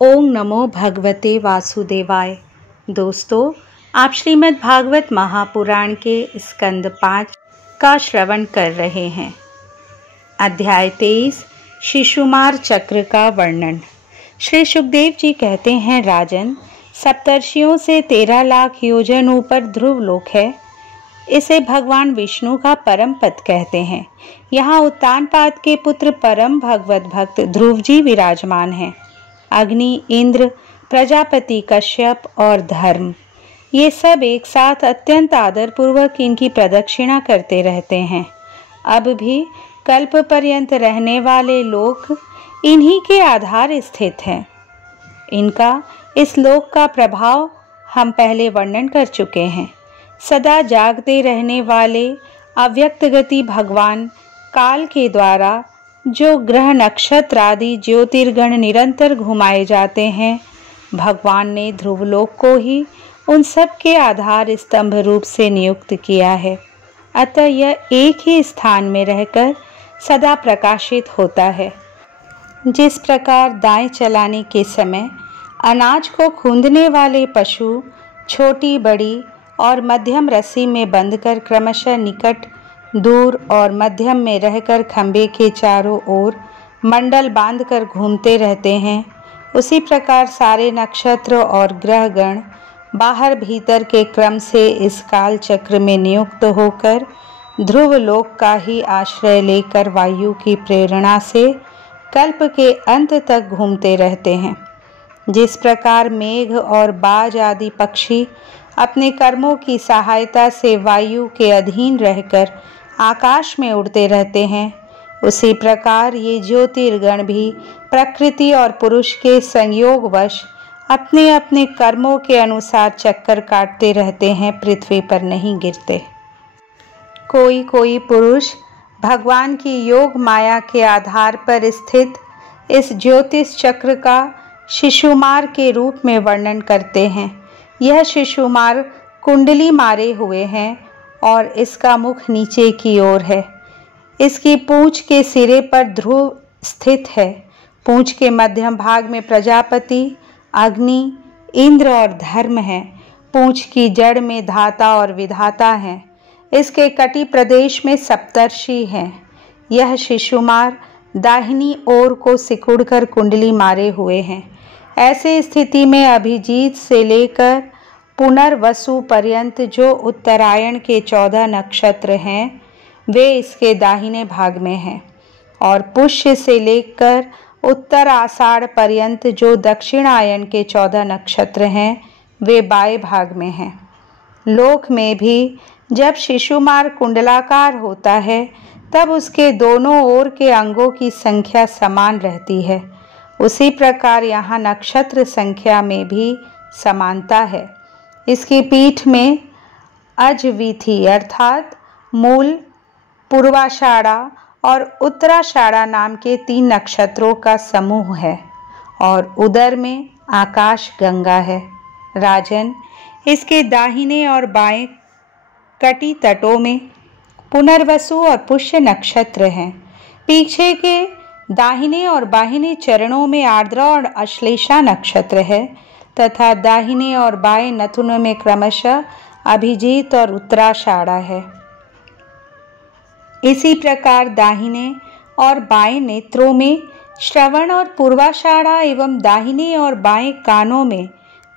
ओम नमो भगवते वासुदेवाय। दोस्तों, आप श्रीमद् भागवत महापुराण के स्कंद 5 का श्रवण कर रहे हैं। अध्याय 23 शिशुमार चक्र का वर्णन। श्री सुखदेव जी कहते हैं, राजन, सप्तर्षियों से 13 लाख योजन ऊपर ध्रुव लोक है। इसे भगवान विष्णु का परम पद कहते हैं। यहाँ उत्तानपाद के पुत्र परम भगवत भक्त ध्रुव जी विराजमान हैं। अग्नि, इंद्र, प्रजापति, कश्यप और धर्म, ये सब एक साथ अत्यंत आदरपूर्वक इनकी प्रदक्षिणा करते रहते हैं। अब भी कल्प पर्यंत रहने वाले लोक इन्हीं के आधार स्थित हैं। इनका इस लोक का प्रभाव हम पहले वर्णन कर चुके हैं। सदा जागते रहने वाले अव्यक्त गति भगवान काल के द्वारा जो ग्रह नक्षत्र आदि ज्योतिर्गण निरंतर घुमाए जाते हैं, भगवान ने ध्रुवलोक को ही उन सब के आधार स्तंभ रूप से नियुक्त किया है। अतः यह एक ही स्थान में रहकर सदा प्रकाशित होता है। जिस प्रकार दाएं चलाने के समय अनाज को खूंदने वाले पशु छोटी, बड़ी और मध्यम रस्सी में बंधकर क्रमशः निकट, दूर और मध्यम में रहकर खंभे के चारों ओर मंडल बांधकर घूमते रहते हैं, उसी प्रकार सारे नक्षत्र और ग्रहगण बाहर भीतर के क्रम से इस काल चक्र में नियुक्त होकर ध्रुव लोक का ही आश्रय लेकर वायु की प्रेरणा से कल्प के अंत तक घूमते रहते हैं। जिस प्रकार मेघ और बाज आदि पक्षी अपने कर्मों की सहायता से वायु के अधीन रहकर आकाश में उड़ते रहते हैं, उसी प्रकार ये ज्योतिर्गण भी प्रकृति और पुरुष के संयोगवश अपने अपने कर्मों के अनुसार चक्कर काटते रहते हैं, पृथ्वी पर नहीं गिरते। कोई कोई पुरुष भगवान की योग माया के आधार पर स्थित इस ज्योतिष चक्र का शिशुमार के रूप में वर्णन करते हैं। यह शिशुमार कुंडली मारे हुए हैं और इसका मुख नीचे की ओर है। इसकी पूंछ के सिरे पर ध्रुव स्थित है। पूंछ के मध्यम भाग में प्रजापति, अग्नि, इंद्र और धर्म हैं। पूंछ की जड़ में धाता और विधाता हैं। इसके कटी प्रदेश में सप्तर्षि हैं। यह शिशुमार दाहिनी ओर को सिकुड़कर कुंडली मारे हुए हैं। ऐसे स्थिति में अभिजीत से लेकर पुनर्वसु पर्यंत जो उत्तरायण के 14 नक्षत्र हैं, वे इसके दाहिने भाग में हैं, और पुष्य से लेकर उत्तर आषाढ़ पर्यंत जो दक्षिणायन के 14 नक्षत्र हैं, वे बाएं भाग में हैं। लोक में भी जब शिशुमार कुंडलाकार होता है, तब उसके दोनों ओर के अंगों की संख्या समान रहती है। उसी प्रकार यहाँ नक्षत्र संख्या में भी समानता है। इसकी पीठ में अजवीथी अर्थात मूल, पूर्वाषाढ़ा और उत्तराषाढ़ा नाम के 3 नक्षत्रों का समूह है, और उदर में आकाश गंगा है। राजन, इसके दाहिने और बाएं कटी तटों में पुनर्वसु और पुष्य नक्षत्र हैं। पीछे के दाहिने और बाहिने चरणों में आर्द्रा और अश्लेषा नक्षत्र है, तथा दाहिने और बाएं नथुनों में क्रमशः अभिजीत और उत्तराषाढ़ा है। इसी प्रकार दाहिने और बाएं नेत्रों में श्रवण और पूर्वाषाढ़ा एवं दाहिने और बाएं कानों में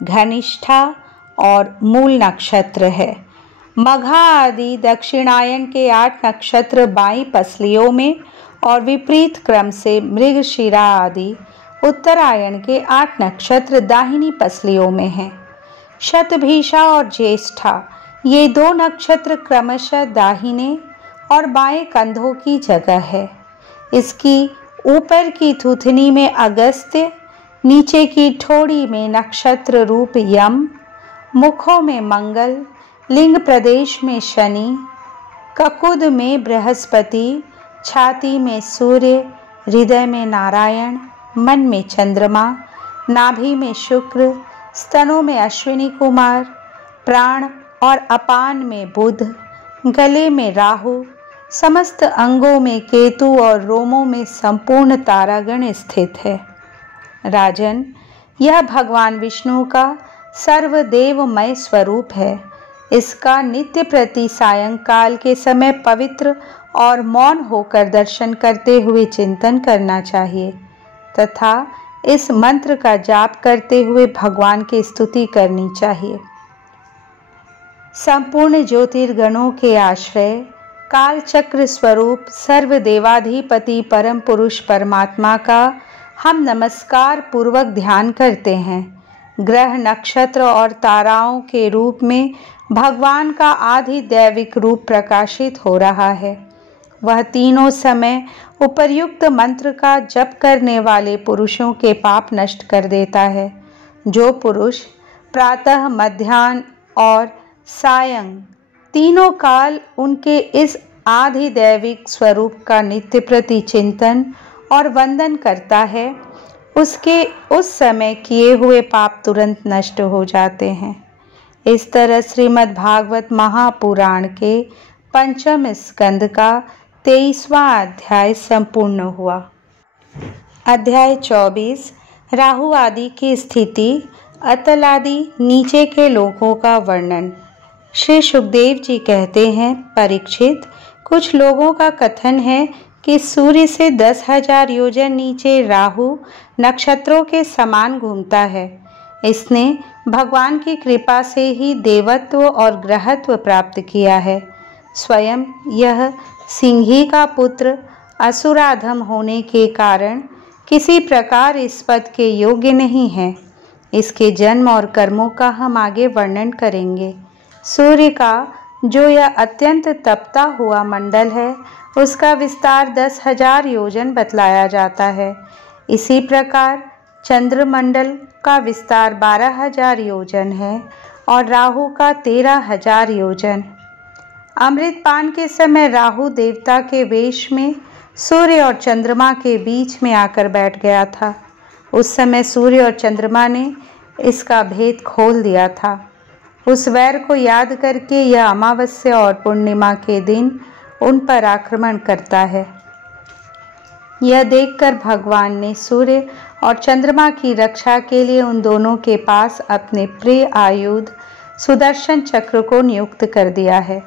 घनिष्ठा और मूल नक्षत्र है। मघा आदि दक्षिणायन के 8 नक्षत्र बाईं पसलियों में और विपरीत क्रम से मृगशिरा आदि उत्तरायण के 8 नक्षत्र दाहिनी पसलियों में हैं। शतभिषा और ज्येष्ठा, ये 2 नक्षत्र क्रमशः दाहिने और बाएं कंधों की जगह है। इसकी ऊपर की थुथनी में अगस्त्य, नीचे की ठोड़ी में नक्षत्र रूप यम, मुखों में मंगल, लिंग प्रदेश में शनि, ककुद में बृहस्पति, छाती में सूर्य, हृदय में नारायण, मन में चंद्रमा, नाभि में शुक्र, स्तनों में अश्विनी कुमार, प्राण और अपान में बुध, गले में राहु, समस्त अंगों में केतु और रोमों में संपूर्ण तारागण स्थित है। राजन, यह भगवान विष्णु का सर्वदेवमय स्वरूप है। इसका नित्य प्रति सायंकाल के समय पवित्र और मौन होकर दर्शन करते हुए चिंतन करना चाहिए तथा इस मंत्र का जाप करते हुए भगवान की स्तुति करनी चाहिए। संपूर्ण ज्योतिर्गणों के आश्रय, कालचक्र स्वरूप सर्वदेवाधिपति परम पुरुष परमात्मा का हम नमस्कार पूर्वक ध्यान करते हैं। ग्रह, नक्षत्र और ताराओं के रूप में भगवान का आधिदैविक रूप प्रकाशित हो रहा है। वह तीनों समय उपर्युक्त मंत्र का जप करने वाले पुरुषों के पाप नष्ट कर देता है। जो पुरुष प्रातः, मध्याह्न और सायं तीनों काल उनके इस आधिदैविक स्वरूप का नित्य प्रति चिंतन और वंदन करता है, उसके उस समय किए हुए पाप तुरंत नष्ट हो जाते हैं। इस तरह श्रीमद् भागवत महापुराण के पंचम स्कंद का 23वां अध्याय संपूर्ण हुआ। अध्याय 24 राहु आदि की स्थिति, अतल आदि नीचे के लोगों का वर्णन। श्री सुखदेव जी कहते हैं, परीक्षित, कुछ लोगों का कथन है कि सूर्य से 10,000 योजन नीचे राहु नक्षत्रों के समान घूमता है। इसने भगवान की कृपा से ही देवत्व और ग्रहत्व प्राप्त किया है। स्वयं यह सिंही का पुत्र असुराधम होने के कारण किसी प्रकार इस पद के योग्य नहीं है। इसके जन्म और कर्मों का हम आगे वर्णन करेंगे। सूर्य का जो यह अत्यंत तपता हुआ मंडल है, उसका विस्तार 10,000 योजन बतलाया जाता है। इसी प्रकार चंद्रमंडल का विस्तार 12,000 योजन है और राहु का 13,000 योजन। अमृतपान के समय राहु देवता के वेश में सूर्य और चंद्रमा के बीच में आकर बैठ गया था। उस समय सूर्य और चंद्रमा ने इसका भेद खोल दिया था। उस वैर को याद करके यह अमावस्या और पूर्णिमा के दिन उन पर आक्रमण करता है। यह देखकर भगवान ने सूर्य और चंद्रमा की रक्षा के लिए उन दोनों के पास अपने प्रिय आयुध सुदर्शन चक्र को नियुक्त कर दिया है।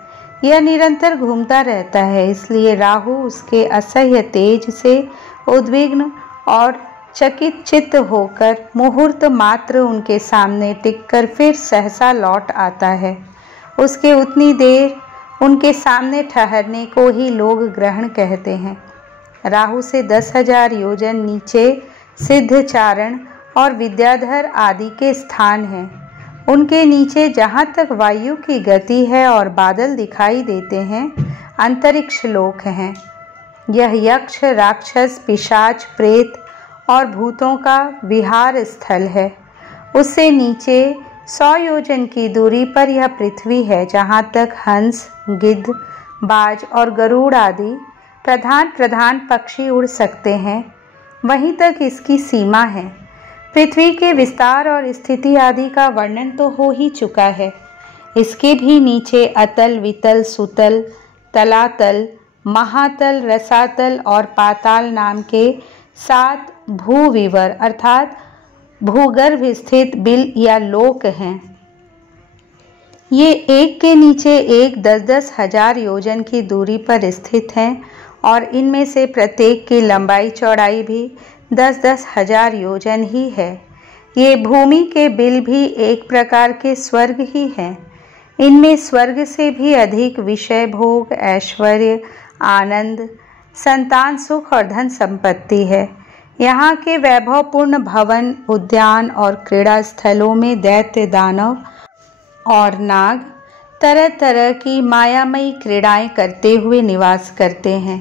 यह निरंतर घूमता रहता है, इसलिए राहु उसके असह्य तेज से उद्विग्न और चकित चित्त होकर मुहूर्त मात्र उनके सामने टिककर फिर सहसा लौट आता है। उसके उतनी देर उनके सामने ठहरने को ही लोग ग्रहण कहते हैं। राहु से 10,000 योजन नीचे सिद्धचारण और विद्याधर आदि के स्थान हैं। उनके नीचे जहाँ तक वायु की गति है और बादल दिखाई देते हैं, अंतरिक्ष लोक हैं। यह यक्ष, राक्षस, पिशाच, प्रेत और भूतों का विहार स्थल है। उससे नीचे 100 योजन की दूरी पर यह पृथ्वी है, जहाँ तक हंस, गिद्ध, बाज और गरुड़ आदि प्रधान पक्षी उड़ सकते हैं, वहीं तक इसकी सीमा है। पृथ्वी के विस्तार और स्थिति आदि का वर्णन तो हो ही चुका है। इसके भी नीचे अतल, वितल, सुतल, तलातल, महातल, रसातल और पाताल नाम के 7 भूविवर अर्थात भूगर्भ स्थित बिल या लोक हैं। ये एक के नीचे एक 10-10 हजार योजन की दूरी पर स्थित हैं और इनमें से प्रत्येक की लंबाई चौड़ाई भी 10-10 हजार योजन ही है। ये भूमि के बिल भी एक प्रकार के स्वर्ग ही हैं। इनमें स्वर्ग से भी अधिक विषय भोग, ऐश्वर्य, आनंद, संतान सुख और धन संपत्ति है। यहाँ के वैभवपूर्ण भवन, उद्यान और क्रीड़ा स्थलों में दैत्य, दानव और नाग तरह तरह की मायामयी क्रीड़ाएं करते हुए निवास करते हैं।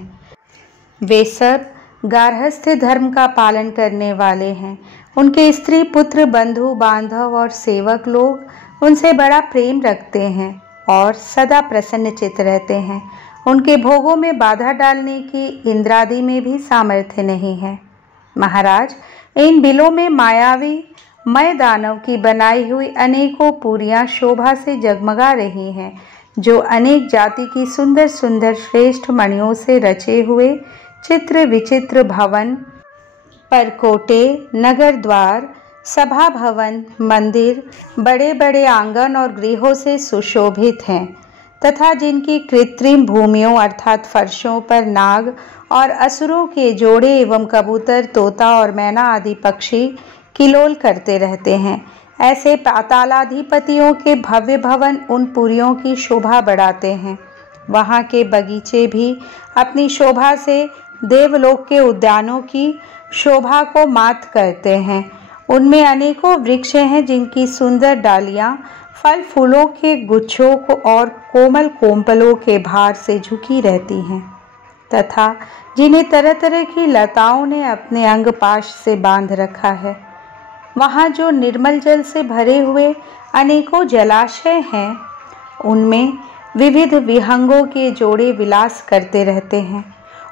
वे सब गार्हस्थ्य धर्म का पालन करने वाले हैं। उनके स्त्री, पुत्र, बंधु बांधव और सेवक लोग उनसे बड़ा प्रेम रखते हैं और सदा प्रसन्नचित्त रहते हैं। उनके भोगों में बाधा डालने की इंद्रादि में भी सामर्थ्य नहीं है। महाराज, इन बिलों में मायावी मय दानव की बनाई हुई अनेकों पुरियां शोभा से जगमगा रही हैं, जो अनेक जाति की सुंदर सुंदर श्रेष्ठ मणियों से रचे हुए चित्र विचित्र भवन, परकोटे, नगर द्वार, सभा भवन, मंदिर बड़े बड़े आंगन और गृहों से सुशोभित हैं तथा जिनकी कृत्रिम भूमियों अर्थात फर्शों पर नाग और असुरों के जोड़े एवं कबूतर, तोता और मैना आदि पक्षी किलोल करते रहते हैं। ऐसे पातालाधिपतियों के भव्य भवन उन पुरियों की शोभा बढ़ाते हैं। वहाँ के बगीचे भी अपनी शोभा से देवलोक के उद्यानों की शोभा को मात करते हैं। उनमें अनेकों वृक्ष हैं जिनकी सुंदर डालियाँ फल फूलों के गुच्छों को और कोमल कोमलों के भार से झुकी रहती हैं तथा जिन्हें तरह तरह की लताओं ने अपने अंग पाश से बांध रखा है। वहाँ जो निर्मल जल से भरे हुए अनेकों जलाशय हैं, उनमें विविध विहंगों के जोड़े विलास करते रहते हैं।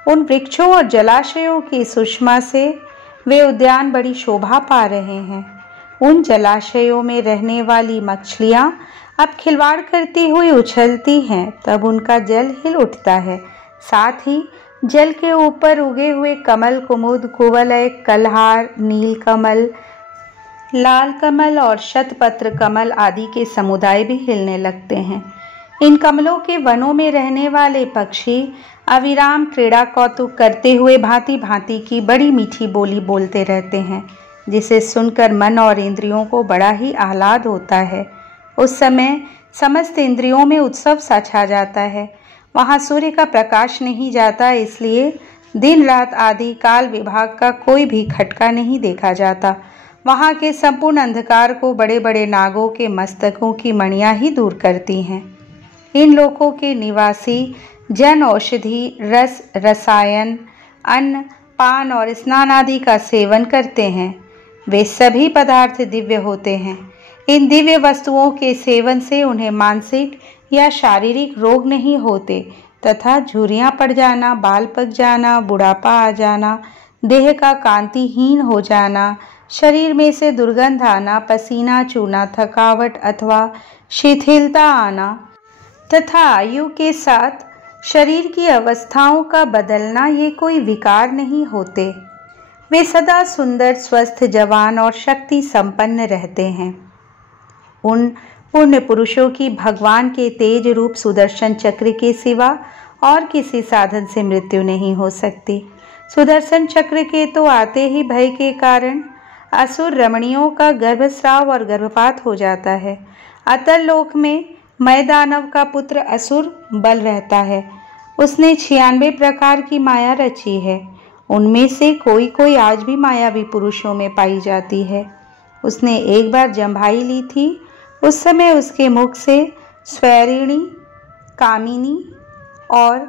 उन वृक्षों और जलाशयों की सुषमा से वे उद्यान बड़ी शोभा पा रहे हैं। उन जलाशयों में रहने वाली मछलियाँ अब खिलवाड़ करती हुई उछलती हैं, तब उनका जल हिल उठता है। साथ ही जल के ऊपर उगे हुए कमल, कुमुद, कुवलय, कलहार, नीलकमल, लाल कमल और शतपत्र कमल आदि के समुदाय भी हिलने लगते हैं। इन कमलों के वनों में रहने वाले पक्षी अविराम क्रीड़ा कौतुक करते हुए भांति भांति की बड़ी मीठी बोली बोलते रहते हैं, जिसे सुनकर मन और इंद्रियों को बड़ा ही आह्लाद होता है। उस समय समस्त इंद्रियों में उत्सव सा छा जाता है। वहाँ सूर्य का प्रकाश नहीं जाता, इसलिए दिन रात आदि काल विभाग का कोई भी खटका नहीं देखा जाता। वहाँ के संपूर्ण अंधकार को बड़े बड़े नागों के मस्तकों की मणियाँ ही दूर करती हैं। इन लोकों के निवासी जन औषधि, रस, रसायन, अन्न, पान और स्नान आदि का सेवन करते हैं। वे सभी पदार्थ दिव्य होते हैं। इन दिव्य वस्तुओं के सेवन से उन्हें मानसिक या शारीरिक रोग नहीं होते तथा झुर्रियाँ पड़ जाना, बाल पक जाना, बुढ़ापा आ जाना, देह का कांतिहीन हो जाना, शरीर में से दुर्गंध आना, पसीना चूना, थकावट अथवा शिथिलता आना तथा आयु के साथ शरीर की अवस्थाओं का बदलना ये कोई विकार नहीं होते। वे सदा सुंदर, स्वस्थ, जवान और शक्ति संपन्न रहते हैं। उन पुण्य पुरुषों की भगवान के तेज रूप सुदर्शन चक्र के सिवा और किसी साधन से मृत्यु नहीं हो सकती। सुदर्शन चक्र के तो आते ही भय के कारण असुर रमणियों का गर्भस्राव और गर्भपात हो जाता है। अतल लोक में मय दानव का पुत्र असुर बल रहता है। उसने 96 प्रकार की माया रची है। उनमें से कोई कोई आज भी मायावी पुरुषों में पाई जाती है। उसने एक बार जम्भाई ली थी। उस समय उसके मुख से स्वैरिणी, कामिनी और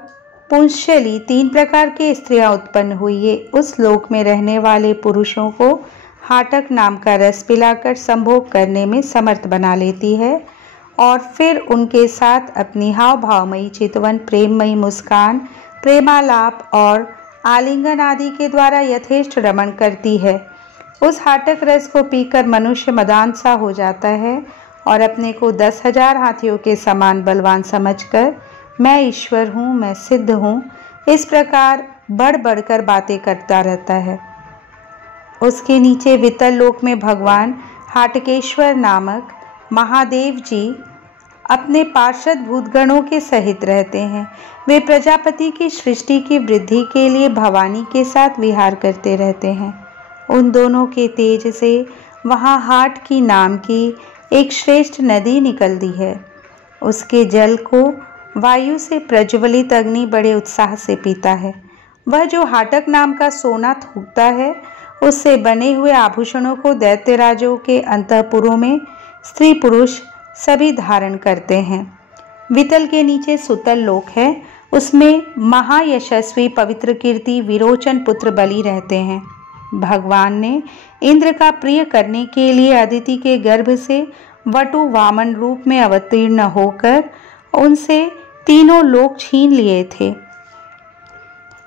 पुंशली 3 प्रकार की स्त्रियां उत्पन्न हुई। ये उस लोक में रहने वाले पुरुषों को हाटक नाम का रस पिलाकर संभोग करने में समर्थ बना लेती है और फिर उनके साथ अपनी हाव भावमयी चितवन, प्रेममयी मुस्कान, प्रेमालाप और आलिंगन आदि के द्वारा यथेष्ट रमण करती है। उस हाटक रस को पीकर मनुष्य मदान सा हो जाता है और अपने को 10,000 हाथियों के समान बलवान समझकर मैं ईश्वर हूँ, मैं सिद्ध हूँ, इस प्रकार बढ़ बढ़कर बातें करता रहता है। उसके नीचे वितल लोक में भगवान हाटकेश्वर नामक महादेव जी अपने पार्षद भूतगणों के सहित रहते हैं। वे प्रजापति की सृष्टि की वृद्धि के लिए भवानी के साथ विहार करते रहते हैं। उन दोनों के तेज से वहाँ हाट की नाम की एक श्रेष्ठ नदी निकलती है। उसके जल को वायु से प्रज्वलित अग्नि बड़े उत्साह से पीता है। वह जो हाटक नाम का सोना थूकता है, उससे बने हुए आभूषणों को दैत्यराजों के अंतःपुरों में स्त्री पुरुष सभी धारण करते हैं। वितल के नीचे सुतल लोक है। उसमें महायशस्वी पवित्र कीर्ति विरोचन पुत्र बलि रहते हैं। भगवान ने इंद्र का प्रिय करने के लिए अदिति के गर्भ से वटु वामन रूप में अवतीर्ण होकर उनसे तीनों लोक छीन लिए थे।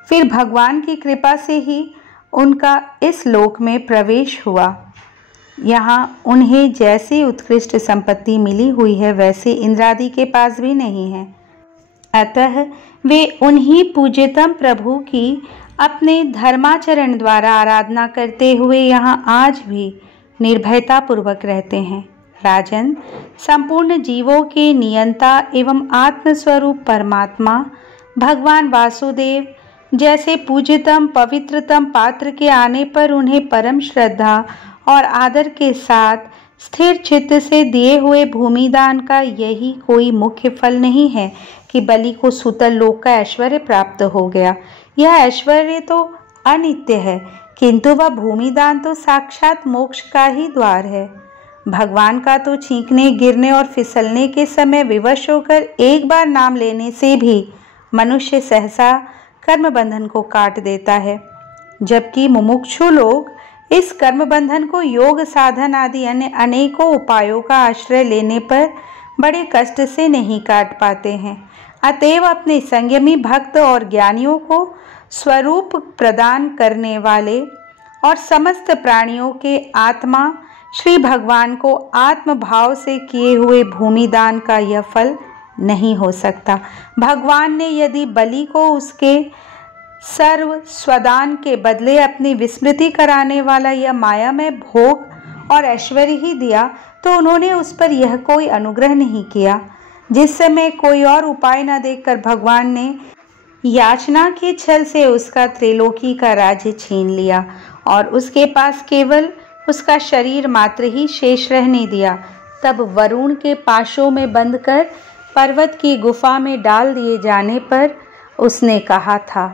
फिर भगवान की कृपा से ही उनका इस लोक में प्रवेश हुआ। यहाँ उन्हें जैसी उत्कृष्ट संपत्ति मिली हुई है, वैसे इंद्रादि के पास भी नहीं है। अतः वे उन्हीं पूज्यतम प्रभु की अपने धर्माचरण द्वारा आराधना करते हुए यहाँ आज भी निर्भयता पूर्वक रहते हैं। राजन, संपूर्ण जीवों के नियंता एवं आत्मस्वरूप परमात्मा भगवान वासुदेव जैसे पूज्यतम पवित्रतम पात्र के आने पर उन्हें परम श्रद्धा और आदर के साथ स्थिर चित्त से दिए हुए भूमिदान का यही कोई मुख्य फल नहीं है कि बलि को सुतल लोक का ऐश्वर्य प्राप्त हो गया। यह ऐश्वर्य तो अनित्य है, किंतु वह भूमिदान तो साक्षात मोक्ष का ही द्वार है। भगवान का तो छींकने, गिरने और फिसलने के समय विवश होकर एक बार नाम लेने से भी मनुष्य सहसा कर्म बंधन को काट देता है, जबकि मुमुक्षु लोग इस कर्म बंधन को योग साधन आदि अन्य अनेकों उपायों का आश्रय लेने पर बड़े कष्ट से नहीं काट पाते हैं। अतएव अपने संयमी भक्त और ज्ञानियों को स्वरूप प्रदान करने वाले और समस्त प्राणियों के आत्मा श्री भगवान को आत्मभाव से किए हुए भूमिदान का यह फल नहीं हो सकता। भगवान ने यदि बलि को उसके सर्व स्वदान के बदले अपनी विस्मृति कराने वाला यह मायामय भोग और ऐश्वर्य ही दिया, तो उन्होंने उस पर यह कोई अनुग्रह नहीं किया। जिस समय कोई और उपाय न देखकर भगवान ने याचना के छल से उसका त्रिलोकी का राज्य छीन लिया और उसके पास केवल उसका शरीर मात्र ही शेष रहने दिया, तब वरुण के पाशों में बंद कर पर्वत की गुफा में डाल दिए जाने पर उसने कहा था,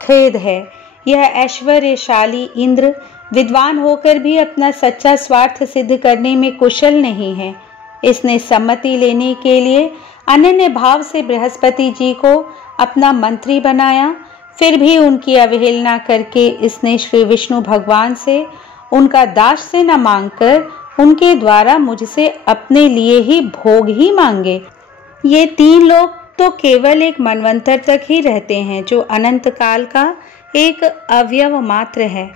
खेद है, यह ऐश्वर्यशाली इंद्र विद्वान होकर भी अपना सच्चा स्वार्थ सिद्ध करने में कुशल नहीं है। इसने सम्मति लेने के लिए अनन्य भाव से बृहस्पति जी को अपना मंत्री बनाया, फिर भी उनकी अवहेलना करके इसने श्री विष्णु भगवान से उनका दास से न मांगकर उनके द्वारा मुझसे अपने लिए ही भोग ही मांगे। ये तीन लोग तो केवल एक मनवंतर तक ही रहते हैं, जो अनंत काल का एक अवयव मात्र है।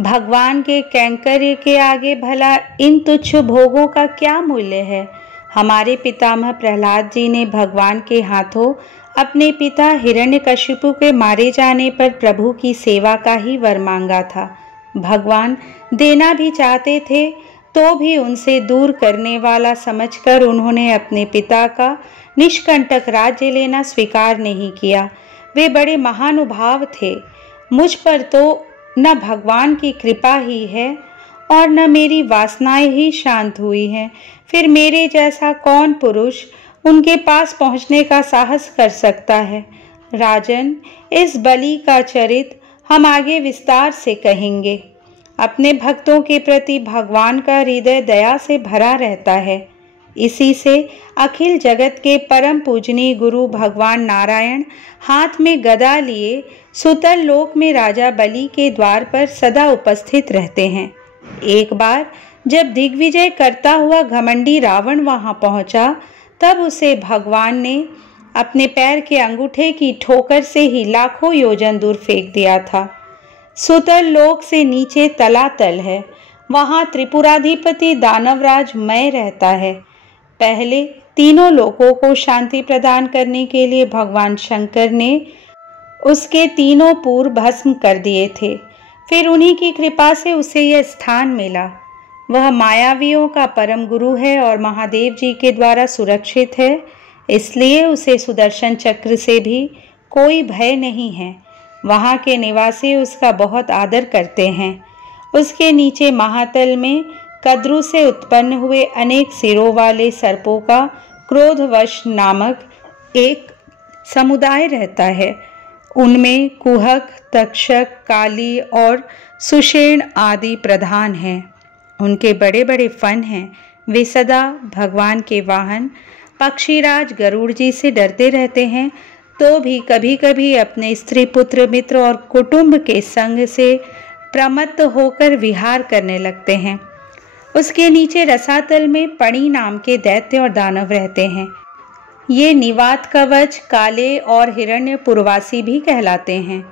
भगवान के कैंकर्य के आगे भला इन तुच्छ भोगों का क्या मूल्य है। हमारे पितामह प्रहलाद जी ने भगवान के हाथों अपने पिता हिरण्यकशिपु के मारे जाने पर प्रभु की सेवा का ही वर मांगा था। भगवान देना भी चाहते थे तो भी उनसे दूर करने वाला समझकर उन्होंने अपने पिता का निष्कंटक राज्य लेना स्वीकार नहीं किया। वे बड़े महानुभाव थे। मुझ पर तो न भगवान की कृपा ही है और न मेरी वासनाएं ही शांत हुई हैं। फिर मेरे जैसा कौन पुरुष उनके पास पहुंचने का साहस कर सकता है। राजन, इस बलि का चरित्र हम आगे विस्तार से कहेंगे। अपने भक्तों के प्रति भगवान का हृदय दया से भरा रहता है। इसी से अखिल जगत के परम पूजनीय गुरु भगवान नारायण हाथ में गदा लिए सुतल लोक में राजा बलि के द्वार पर सदा उपस्थित रहते हैं। एक बार जब दिग्विजय करता हुआ घमंडी रावण वहां पहुंचा, तब उसे भगवान ने अपने पैर के अंगूठे की ठोकर से ही लाखों योजन दूर फेंक दिया था। सुतल लोक से नीचे तलातल है, वहां त्रिपुराधिपति दानवराज मय रहता है। पहले तीनों लोकों को शांति प्रदान करने के लिए भगवान शंकर ने उसके तीनों पुर भस्म कर दिए थे। फिर उन्हीं की कृपा से उसे यह स्थान मिला। वह मायावियों का परम गुरु है और महादेव जी के द्वारा सुरक्षित है, इसलिए उसे सुदर्शन चक्र से भी कोई भय नहीं है। वहाँ के निवासी उसका बहुत आदर करते हैं। उसके नीचे महातल में कद्रु से उत्पन्न हुए अनेक सिरों वाले सर्पों का क्रोधवश नामक एक समुदाय रहता है। उनमें कुहक, तक्षक, काली और सुषेण आदि प्रधान हैं। उनके बड़े बड़े फन हैं। वे सदा भगवान के वाहन पक्षीराज गरुड़ जी से डरते रहते हैं, तो भी कभी कभी अपने स्त्री, पुत्र, मित्र और कुटुंब के संग से प्रमत्त होकर विहार करने लगते हैं। उसके नीचे रसातल में पणी नाम के दैत्य और दानव रहते हैं। ये निवात कवच, काले और हिरण्यपुरवासी भी कहलाते हैं।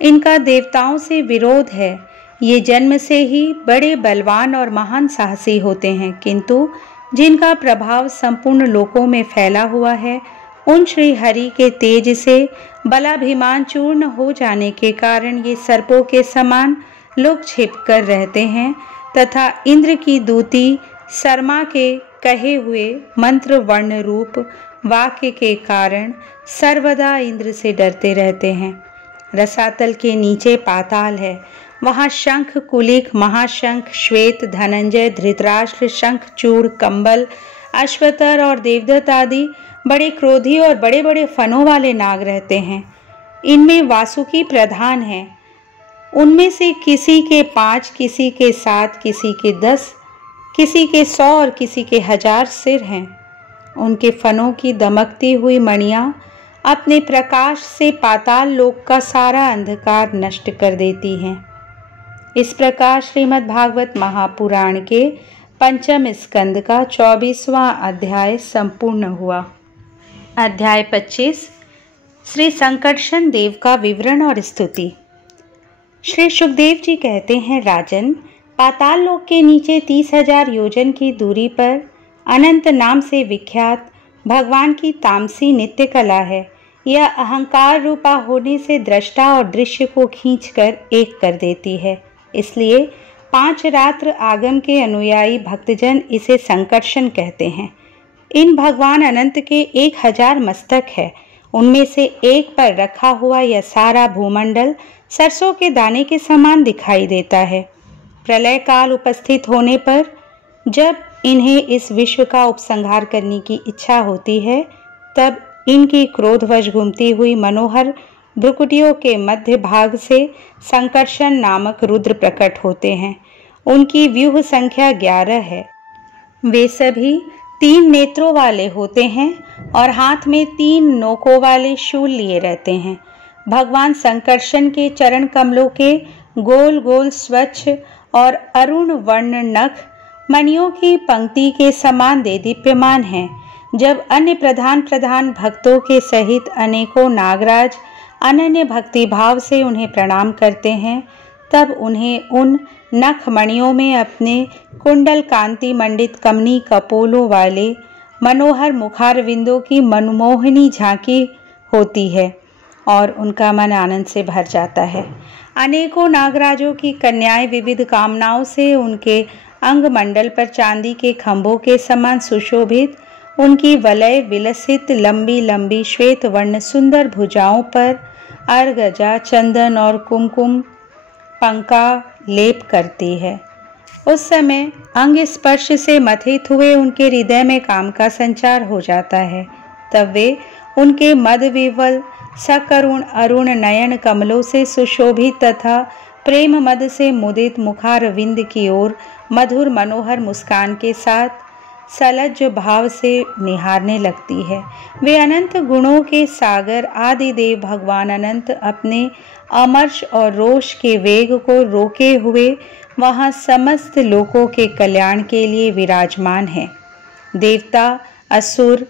इनका देवताओं से विरोध है। ये जन्म से ही बड़े बलवान और महान साहसी होते हैं, किंतु जिनका प्रभाव संपूर्ण लोकों में फैला हुआ है, उन श्री हरि के तेज से बलाभिमान चूर्ण हो जाने के कारण ये सर्पों के समान लुक छिप कर रहते हैं तथा इंद्र की दूती शर्मा के कहे हुए मंत्र वर्ण रूप वाक्य के कारण सर्वदा इंद्र से डरते रहते हैं। रसातल के नीचे पाताल है, वहाँ शंख, कुलिक, महाशंख, श्वेत, धनंजय, धृतराष्ट्र, शंखचूड़, कंबल, अश्वतर और देवदत्त आदि बड़े क्रोधी और बड़े बड़े फनों वाले नाग रहते हैं। इनमें वासुकी प्रधान है। उनमें से किसी के 5, किसी के 7, किसी के 10, किसी के 100 और किसी के 1000 सिर हैं। उनके फनों की दमकती हुई मणियाँ अपने प्रकाश से पाताल लोक का सारा अंधकार नष्ट कर देती हैं। इस प्रकार श्रीमद् भागवत महापुराण के पंचम स्कंद का 24वां अध्याय संपूर्ण हुआ। अध्याय 25 श्री संकर्षण देव का विवरण और स्तुति। श्री सुखदेव जी कहते हैं, राजन, पाताल लोक के नीचे 30,000 योजन की दूरी पर अनंत नाम से विख्यात भगवान की तामसी नित्य कला है। यह अहंकार रूपा होने से दृष्टा और दृश्य को खींचकर एक कर देती है। इसलिए 5 रात्र आगम के अनुयायी भक्तजन इसे संकर्षण कहते हैं। इन भगवान अनंत के 1000 मस्तक है। उनमें से एक पर रखा हुआ यह सारा भूमंडल सरसों के दाने के समान दिखाई देता है। प्रलय काल उपस्थित होने पर जब इन्हें इस विश्व का उपसंहार करने की इच्छा होती है, तब इनकी क्रोधवश घूमती हुई मनोहर भ्रुकुटियों के मध्य भाग से संकर्षण नामक रुद्र प्रकट होते हैं। उनकी व्यूह संख्या 11 है। वे सभी 3 नेत्रों वाले होते हैं और हाथ में 3 नोकों वाले शूल लिए रहते हैं। भगवान संकर्षण के चरण कमलों के गोल गोल स्वच्छ और अरुण वर्ण नख मणियों की पंक्ति के समान देदीप्यमान हैं। जब अन्य प्रधान भक्तों के सहित अनेकों नागराज अनन्य भक्ति भाव से उन्हें प्रणाम करते हैं, तब उन्हें उन नख मणियों में अपने कुंडल कांति मंडित कमनी कपोलों वाले मनोहर मुखारविंदों की मनमोहिनी झांकी होती है और उनका मन आनंद से भर जाता है। अनेकों नागराजों की कन्याएं विविध कामनाओं से उनके अंग मंडल पर चांदी के खंभों के समान सुशोभित, उनकी वलय विलसित लंबी लंबी श्वेत वर्ण सुंदर भुजाओं पर अर्गजा, चंदन और कुमकुम पंका लेप करती है। उस समय अंग स्पर्श से मथित हुए उनके हृदय में काम का संचार हो जाता है। तब वे उनके मद विवल सकरुण अरुण नयन कमलों से सुशोभित तथा प्रेम मद से मुदित मुखारविंद की ओर मधुर मनोहर मुस्कान के साथ सलज्ज भाव से निहारने लगती है। वे अनंत गुणों के सागर आदिदेव भगवान अनंत अपने अमर्ष और रोष के वेग को रोके हुए वहाँ समस्त लोकों के कल्याण के लिए विराजमान हैं। देवता, असुर,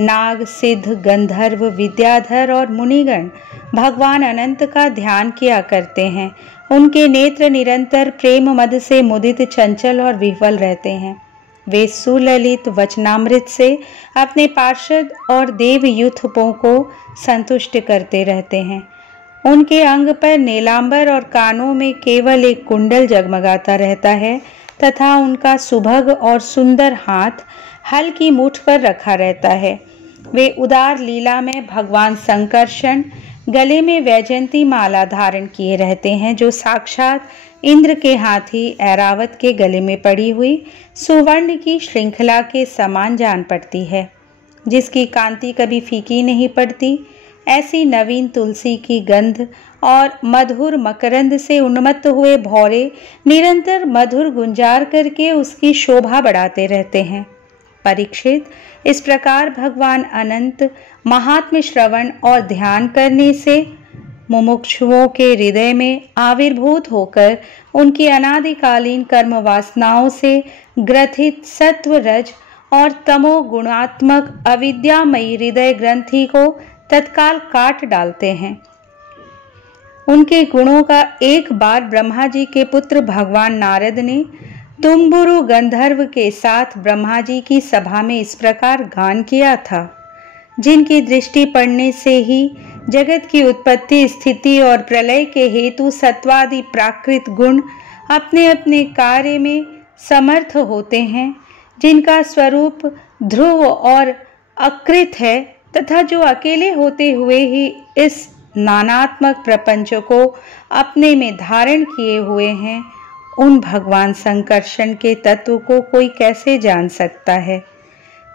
नाग, सिद्ध, गंधर्व, विद्याधर और मुनिगण भगवान अनंत का ध्यान किया करते हैं। उनके नेत्र निरंतर प्रेम मद से मुदित, चंचल और विह्वल रहते हैं। वे सुललित वचनामृत से अपने पार्षद और देवयूथपों को संतुष्ट करते रहते हैं। उनके अंग पर नीलांबर और कानों में केवल एक कुंडल जगमगाता रहता है तथा उनका सुभग और सुंदर हाथ हल की मुठ पर रखा रहता है। वे उदार लीला में भगवान संकर्षण गले में वैजयंती माला धारण किए रहते हैं, जो साक्षात इंद्र के हाथी ऐरावत के गले में पड़ी हुई सुवर्ण की श्रृंखला के समान जान पड़ती है, जिसकी कांति कभी फीकी नहीं पड़ती। ऐसी नवीन तुलसी की गंध और मधुर मकरंद से उन्मत्त हुए भौरे निरंतर मधुर गुंजार करके उसकी शोभा बढ़ाते रहते हैं। परीक्षित, इस प्रकार भगवान अनंत महात्म्य श्रवण और ध्यान करने से मुमुक्षुओं के हृदय में आविर्भूत होकर उनकी अनादिकालीन कर्म वासनाओं से ग्रथित सत्व, रज और तमो गुणात्मक अविद्यामयी हृदय ग्रंथि को तत्काल काट डालते हैं। उनके गुणों का एक बार ब्रह्मा जी के पुत्र भगवान नारद ने तुम्बुरु गंधर्व के साथ ब्रह्मा जी की सभा में इस प्रकार गान किया था, जिनकी दृष्टि पड़ने से ही जगत की उत्पत्ति, स्थिति और प्रलय के हेतु सत्वादि प्राकृत गुण अपने अपने कार्य में समर्थ होते हैं, जिनका स्वरूप ध्रुव और अकृत है, तथा जो अकेले होते हुए ही इस नानात्मक प्रपंच को अपने में धारण किए हुए हैं, उन भगवान संकर्षण के तत्व को कोई कैसे जान सकता है,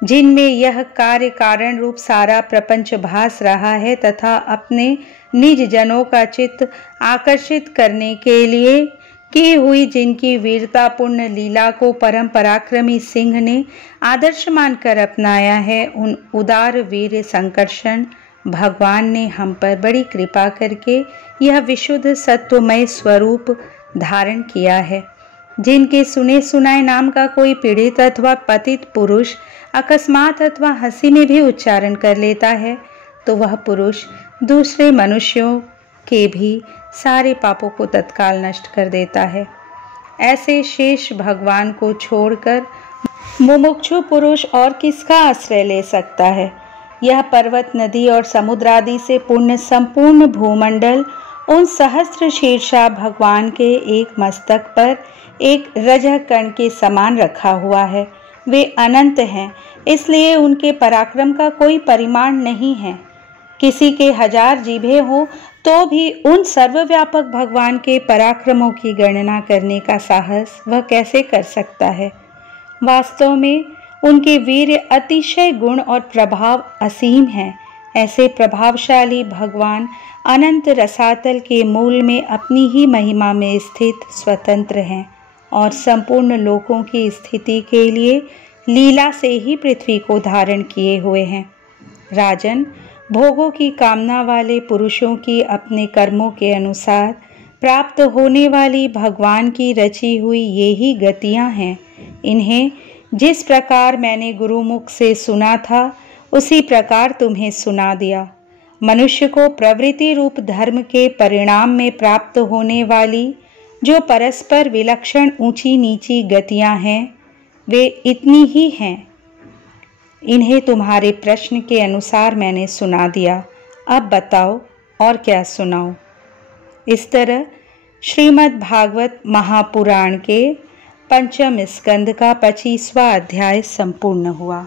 जिनमें यह कार्य कारण रूप सारा प्रपंच भास रहा है तथा अपने निज जनों का चित्त आकर्षित करने के लिए की हुई जिनकी वीरतापूर्ण लीला को परम पराक्रमी सिंह ने आदर्श मानकर अपनाया है, उन उदार वीर संकर्षण भगवान ने हम पर बड़ी कृपा करके यह विशुद्ध सत्वमय स्वरूप धारण किया है। जिनके सुने सुनाए नाम का कोई पीड़ित अथवा पतित पुरुष अकस्मात अथवा हंसी में भी उच्चारण कर लेता है, तो वह पुरुष दूसरे मनुष्यों के भी सारे पापों को तत्काल नष्ट कर देता है। ऐसे शेष भगवान को छोड़कर मुमुक्षु पुरुष और किसका आश्रय ले सकता है। यह पर्वत, नदी और समुद्र आदि से पूर्ण संपूर्ण भूमंडल उन सहस्त्र शीर्षा भगवान के एक मस्तक पर एक रजह कण के समान रखा हुआ है। वे अनंत हैं, इसलिए उनके पराक्रम का कोई परिमाण नहीं है। किसी के 1000 जीभे हो तो भी उन सर्वव्यापक भगवान के पराक्रमों की गणना करने का साहस वह कैसे कर सकता है। वास्तव में उनके वीर अतिशय गुण और प्रभाव असीम हैं। ऐसे प्रभावशाली भगवान अनंत रसातल के मूल में अपनी ही महिमा में स्थित स्वतंत्र हैं और संपूर्ण लोकों की स्थिति के लिए लीला से ही पृथ्वी को धारण किए हुए हैं। राजन, भोगों की कामना वाले पुरुषों की अपने कर्मों के अनुसार प्राप्त होने वाली भगवान की रची हुई ये ही गतियाँ हैं। इन्हें जिस प्रकार मैंने गुरुमुख से सुना था उसी प्रकार तुम्हें सुना दिया। मनुष्य को प्रवृत्ति रूप धर्म के परिणाम में प्राप्त होने वाली जो परस्पर विलक्षण ऊंची नीची गतियां हैं, वे इतनी ही हैं। इन्हें तुम्हारे प्रश्न के अनुसार मैंने सुना दिया। अब बताओ और क्या सुनाऊं। इस तरह श्रीमद् भागवत महापुराण के 5वें स्कंद का 25वां अध्याय संपूर्ण हुआ।